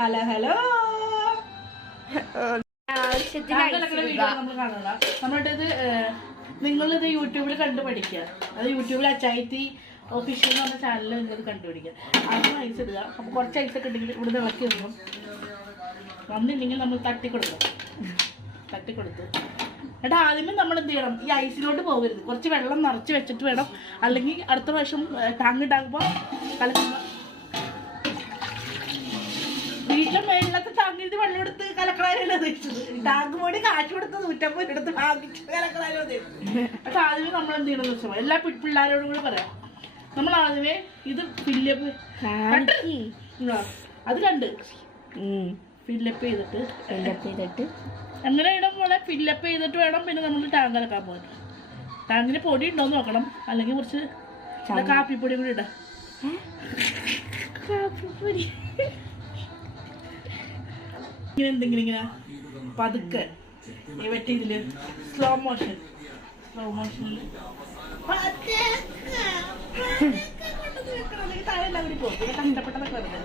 Hello hello നമ്മളിത് നിങ്ങളിത് യൂട്യൂബിൽ കണ്ടു പഠിക്കുക. അത് യൂട്യൂബിൽ അച്ചായത്തി ഒഫീഷ്യൽ എന്ന് പറഞ്ഞ ചാനലിൽ നിങ്ങളിത് കണ്ടുപിടിക്കുക. ആദ്യം ഐസ് ഇടുക. അപ്പോൾ കുറച്ച് ഐസൊക്കെ ഉണ്ടെങ്കിൽ ഇവിടെ ഇളക്കി ഇടണം. വന്നില്ലെങ്കിൽ നമ്മൾ തട്ടിക്കൊടുക്കണം. തട്ടിക്കൊടുത്ത് എന്നിട്ട് ആദ്യമേ നമ്മൾ എന്ത് ചെയ്യണം, ഈ ഐസിലോട്ട് പോകരുത്. കുറച്ച് വെള്ളം നിറച്ച് വെച്ചിട്ട് വേണം. അല്ലെങ്കിൽ അടുത്ത പ്രാവശ്യം ടാങ്ക് ഉണ്ടാകുമ്പോൾ കലക്കുമ്പോൾ വീട്ടിലെ മേളിലത്തെ ടാങ്കിന് വെള്ളം എടുത്ത് കലക്കളാരല്ലോ ഉദ്ദേശിച്ചത്. ടാങ്ക് പോയി കാശ് കൊടുത്ത് 150 എടുത്ത് വാങ്ങിച്ച് കലക്കളാരോ ഉദ്ദേശിച്ചത്. പക്ഷെ ആദ്യമേ നമ്മൾ എന്ത് ചെയ്യണമെന്ന് വെച്ചാൽ എല്ലാ പിള്ളേരോടും കൂടി പറയാം. നമ്മൾ ആദ്യമേ ഇത് ഫില്ലപ്പ് അത് കണ്ട് ഫില്ലപ്പ് ചെയ്തിട്ട് അങ്ങനെ ഇടാൻ പോലെ ഫില്ലപ്പ് ചെയ്തിട്ട് വേണം പിന്നെ നമ്മൾ ടാങ്ക് അലക്കാൻ പോകാൻ. ടാങ്കിന് പൊടി ഉണ്ടോയെന്ന് നോക്കണം. അല്ലെങ്കിൽ കുറച്ച് കാപ്പിപ്പൊടി കൂടി ഇടാം. കാപ്പിപ്പൊടി ഇങ്ങനെ എന്തെങ്കിലും ഇങ്ങനെ പതുക്കെ മറ്റേ ഇതില് സ്ലോ മോഷനിൽ താഴെല്ലാം കൂടി പോകും. പിന്നെ കഷ്ടപ്പെട്ടതൊക്കെ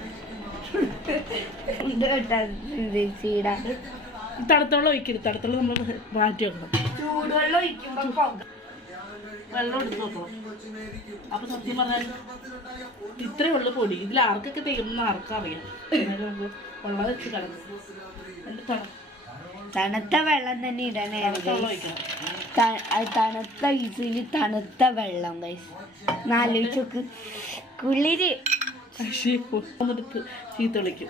തണുത്തോളം ഒഴിക്കരുത്. തണുത്തോളം നമ്മൾ മാറ്റി വെക്കണം. ചൂടുവെള്ളം ഒഴിക്കുമ്പോൾ വെള്ളം എടുത്ത് നോക്കണം. അപ്പൊ സത്യം പറഞ്ഞാൽ ഇത്രയേ ഉള്ളു പൊടി. ഇതിൽ ആർക്കൊക്കെ ചെയ്യുന്ന ആർക്കറിയാം. നമുക്ക് വെള്ളം വെച്ച് കിടക്കും. എന്നിട്ട് തണുത്ത വെള്ളം തന്നെ ഇടണേ. തണുത്ത ഐസിൽ തണുത്ത വെള്ളം നാലോചിച്ചോക്ക് കുളിര് എടുത്ത് ചീത്ത വിളിക്കും.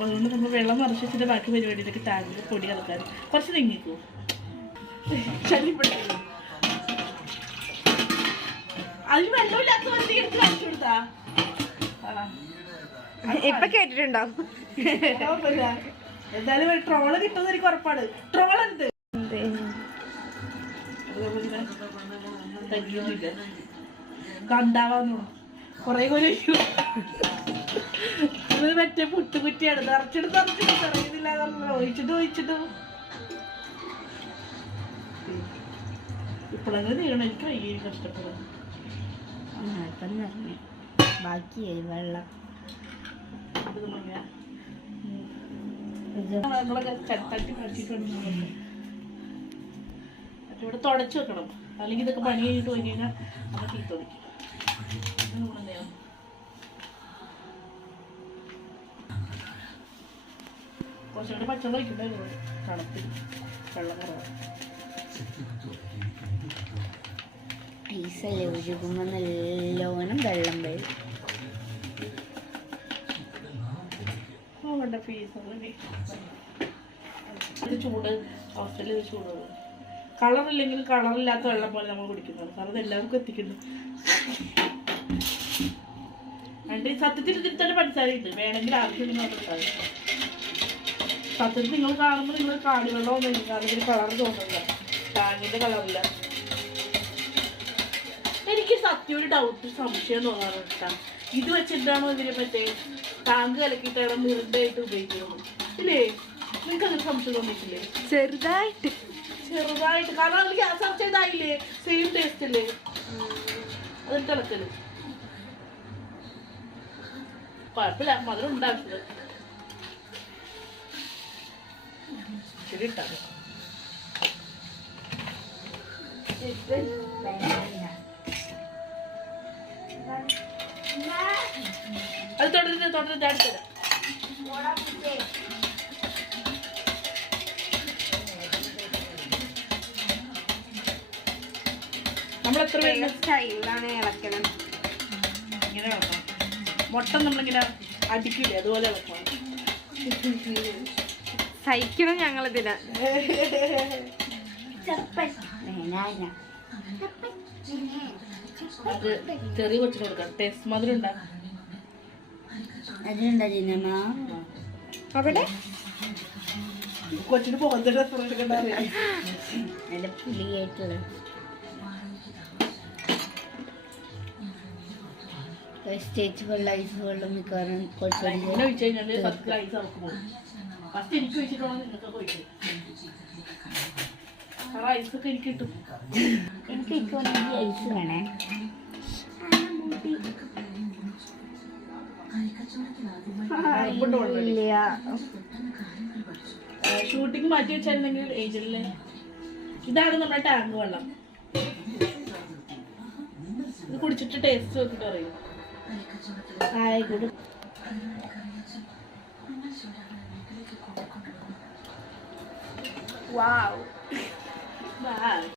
അതുകൊണ്ട് നമ്മൾ വെള്ളം നിറച്ചിട്ട് ബാക്കി പരിപാടിയിലേക്ക് ടാങ്കിൽ പൊടി കളക്കാൻ കുറച്ച് നീങ്ങിക്കോ. ശല്യപ്പെടുത്തില്ല. അതിന് വെള്ളമില്ലാത്ത വണ്ടി എടുത്ത് കാണിച്ചു കൊടുത്താ ഇപ്പൊ കേട്ടിട്ടുണ്ടാവും. എന്തായാലും ട്രോള് കിട്ടുമെന്ന് എനിക്ക് ഉറപ്പാണ്. ട്രോൾ എന്ത് കണ്ടാവാന്നോ കൊറേ അത് മറ്റേ പുട്ടുകുറ്റിയാണ്. നിറച്ചെടുത്ത് അറിയുന്നില്ല. ഒഴിച്ചിട്ടും ഇപ്പോഴെങ്കിലും നീങ്ങണം. എനിക്ക് വയ്യ കഷ്ടപ്പെടാൻ. ബാക്കിയായി വെള്ളം ഇവിടെ തുടച്ചു വെക്കണം. അല്ലെങ്കിൽ ഇതൊക്കെ പണി കഴിഞ്ഞിട്ട് പോയി കഴിഞ്ഞാൽ നമ്മൾ ചീത്ത വിളിക്കും. കുറച്ചുകൂടെ പച്ചവെള്ളം ഒഴിക്കണ്ടായിരുന്നു. തണുപ്പിൽ വെള്ളം കുറവാണ്. ഐസല്ലേ ഒഴുകുമ്പോൾ നല്ലോണം വെള്ളം വരും. ഇത് ചൂട് ഹോസ്റ്റലിൽ ഇത് ചൂട് കളറില്ലെങ്കിൽ കളറില്ലാത്ത വെള്ളം പോലെ നമ്മൾ കുടിക്കുന്നത്. കാരണം എല്ലാവർക്കും എത്തിക്കുന്നു. രണ്ട് സത്യത്തിൽ ഇതിൽ തന്നെ പഞ്ചസാരയുണ്ട്. വേണമെങ്കിൽ ആവശ്യം പഞ്ചസാര. സത്യത്തിൽ നിങ്ങൾ കാണുമ്പോൾ നിങ്ങൾ കാടിവെള്ളം ഒന്നും കാരണം ഇതിന് കളർ തോന്നുന്നില്ല. ടാങ്കിന്റെ കളറില്ല. എനിക്ക് സത്യം ഒരു ഡൗട്ട് സംശയം തോന്നാറുണ്ട്. ഇത് വെച്ചിട്ടാണോ ഇതിനെ പറ്റേ ടാങ്ക് കലക്കിയിട്ടാണ് മിറുണ്ടായിട്ട് ഉപയോഗിക്കുന്നത് ഇല്ലേ? നിങ്ങൾക്ക് അങ്ങനെ സംശയം തോന്നിയിട്ടില്ലേ? ചെറുതായിട്ട് കാരണം അത് ഗ്യാസ് ചർച്ച ചെയ്തായില്ലേ? സെയിം ടേസ്റ്റ് അല്ലേ അതിൽ തിളക്കല്? കുഴപ്പമില്ല. മധുരം ഉണ്ടാക്കുന്നത് ശരി ഇട്ടാണ്. അത് തുടരുത് അടുത്തത് നമ്മൾ എത്ര സ്റ്റൈലാണ് ഇളക്കണം. ഇങ്ങനെ ഇളക്കണം. മുട്ട നമ്മളിങ്ങനെ അടിക്കില്ലേ അതുപോലെ ഇളക്കണം. സഹിക്കണം ഞങ്ങളിതിന്. അത് ചെറിയ കൊച്ചിന് കൊടുക്കാം. ടേസ്റ്റ് മധുരം ഉണ്ടാകും. അവിടെ കൊച്ചിന് പോകുന്ന പുളിയായിട്ടുള്ള വേസ്റ്റേജ് വെള്ളം ഐസ് വെള്ളം മിക്കവാറും ഒഴിച്ച് കഴിഞ്ഞാൽ ഫസ്റ്റ് ഐസ് അവർക്ക് പോകും. ഫസ്റ്റ് എനിക്ക് ഒഴിച്ചിട്ടുള്ള നിങ്ങൾക്ക് ഒഴിക്കും. ഐസൊക്കെ എനിക്ക് കിട്ടും. എനിക്ക് ഐസ് വേണേ. ഷൂട്ടിങ് മാറ്റി വെച്ചായിരുന്നെങ്കിൽ ഏജലിലെ ഇതാണ് നമ്മുടെ ടാങ്ക് വെള്ളം. ഇത് കുടിച്ചിട്ട് ടേസ്റ്റ് നോക്കിട്ട് അറിയും. വാവ്. Bye.